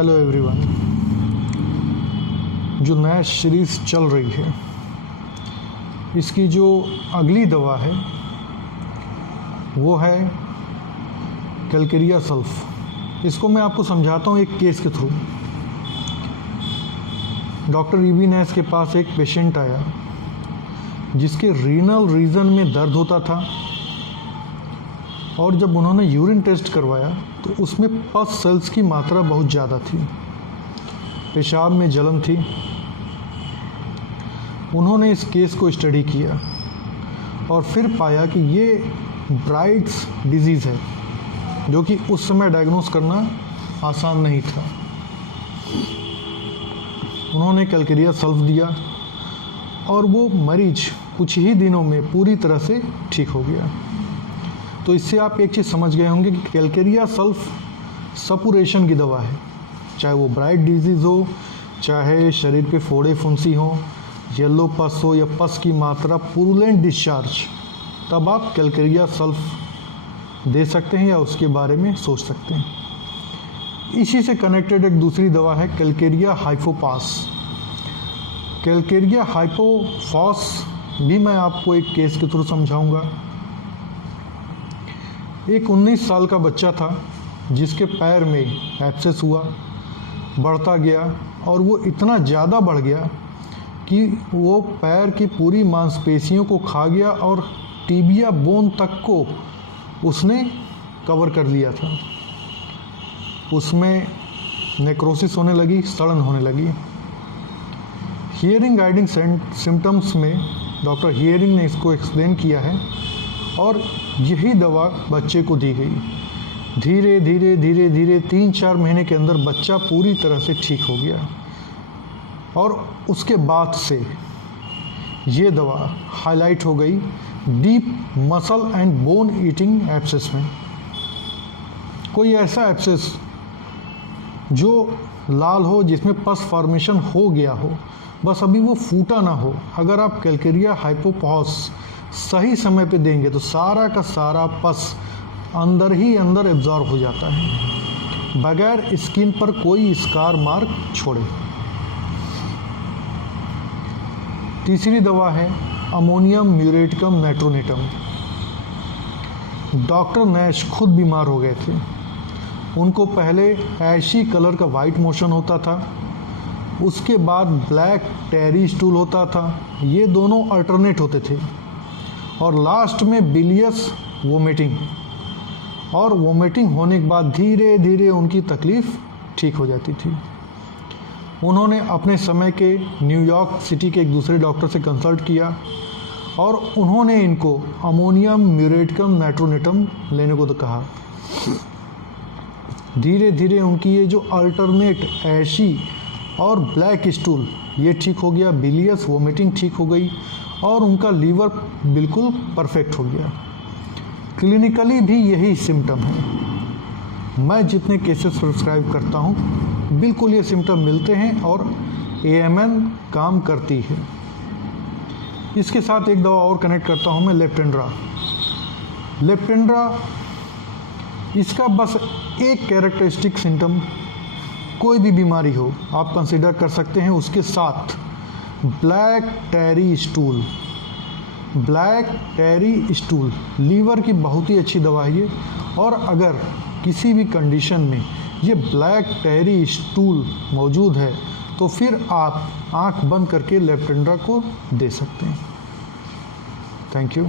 Hello everyone. जो नया series चल रही है, इसकी जो अगली दवा है वो है कैलकेरिया सल्फ। इसको मैं आपको समझाता हूँ एक केस के थ्रू। डॉक्टर ईवी नैश के पास एक पेशेंट आया जिसके रीनल रीजन में दर्द होता था, और जब उन्होंने यूरिन टेस्ट करवाया तो उसमें पस सेल्स की मात्रा बहुत ज़्यादा थी, पेशाब में जलन थी। उन्होंने इस केस को स्टडी किया और फिर पाया कि ये ब्राइट्स डिजीज़ है, जो कि उस समय डायग्नोस करना आसान नहीं था। उन्होंने कैलकेरिया सल्फ दिया और वो मरीज कुछ ही दिनों में पूरी तरह से ठीक हो गया। तो इससे आप एक चीज़ समझ गए होंगे कि कैलकेरिया सल्फ सपुरेशन की दवा है। चाहे वो ब्राइट डिजीज़ हो, चाहे शरीर पे फोड़े फुंसी हो, येलो पस हो, या पस की मात्रा पुरुलेंट डिस्चार्ज, तब आप कैलकेरिया सल्फ दे सकते हैं या उसके बारे में सोच सकते हैं। इसी से कनेक्टेड एक दूसरी दवा है कैलकेरिया हाइपोपास। कैलकेरिया हाइपोफॉस भी मैं आपको एक केस के थ्रू समझाऊंगा। एक 19 साल का बच्चा था जिसके पैर में एब्सेस हुआ, बढ़ता गया, और वो इतना ज़्यादा बढ़ गया कि वो पैर की पूरी मांसपेशियों को खा गया और टीबिया बोन तक को उसने कवर कर लिया था। उसमें नेक्रोसिस होने लगी, सड़न होने लगी। हियरिंग गाइडिंग सिम्टम्स में डॉक्टर हियरिंग ने इसको एक्सप्लेन किया है और यही दवा बच्चे को दी गई। धीरे धीरे धीरे धीरे 3-4 महीने के अंदर बच्चा पूरी तरह से ठीक हो गया, और उसके बाद से ये दवा हाईलाइट हो गई deep muscle and bone eating abscess में। कोई ऐसा एब्सेस जो लाल हो, जिसमें पस फॉर्मेशन हो गया हो, बस अभी वो फूटा ना हो, अगर आप कैलकेरिया हाइपोपॉस सही समय पे देंगे तो सारा का सारा पस अंदर ही अंदर एब्जॉर्ब हो जाता है, बगैर स्किन पर कोई स्कार मार्क छोड़े। तीसरी दवा है अमोनियम म्यूरेटिकम नाइट्रोनेटम। डॉक्टर नैश खुद बीमार हो गए थे। उनको पहले ऐशी कलर का वाइट मोशन होता था, उसके बाद ब्लैक टेरी स्टूल होता था, ये दोनों अल्टरनेट होते थे, और लास्ट में बिलियस वोमिटिंग। और वोमिटिंग होने के बाद धीरे धीरे उनकी तकलीफ़ ठीक हो जाती थी। उन्होंने अपने समय के न्यूयॉर्क सिटी के एक दूसरे डॉक्टर से कंसल्ट किया और उन्होंने इनको अमोनियम म्यूरेटिकम नाइट्रोनेटम लेने को तो कहा। धीरे धीरे उनकी ये जो अल्टरनेट ऐशी और ब्लैक स्टूल ये ठीक हो गया, बिलियस वोमिटिंग ठीक हो गई, और उनका लीवर बिल्कुल परफेक्ट हो गया। क्लिनिकली भी यही सिम्टम है। मैं जितने केसेस प्रिस्क्राइब करता हूँ बिल्कुल ये सिम्टम मिलते हैं, और AMN काम करती है। इसके साथ एक दवा और कनेक्ट करता हूँ मैं, लेप्टेंड्रा। लेप्टेंड्रा, इसका बस एक कैरेक्टरिस्टिक सिम्टम, कोई भी बीमारी हो आप कंसिडर कर सकते हैं उसके साथ, ब्लैक टेरी स्टूल। ब्लैक टेरी स्टूल लीवर की बहुत ही अच्छी दवा है ये, और अगर किसी भी कंडीशन में ये ब्लैक टेरी स्टूल मौजूद है तो फिर आप आंख बंद करके लेप्टेंड्रा को दे सकते हैं। Thank you.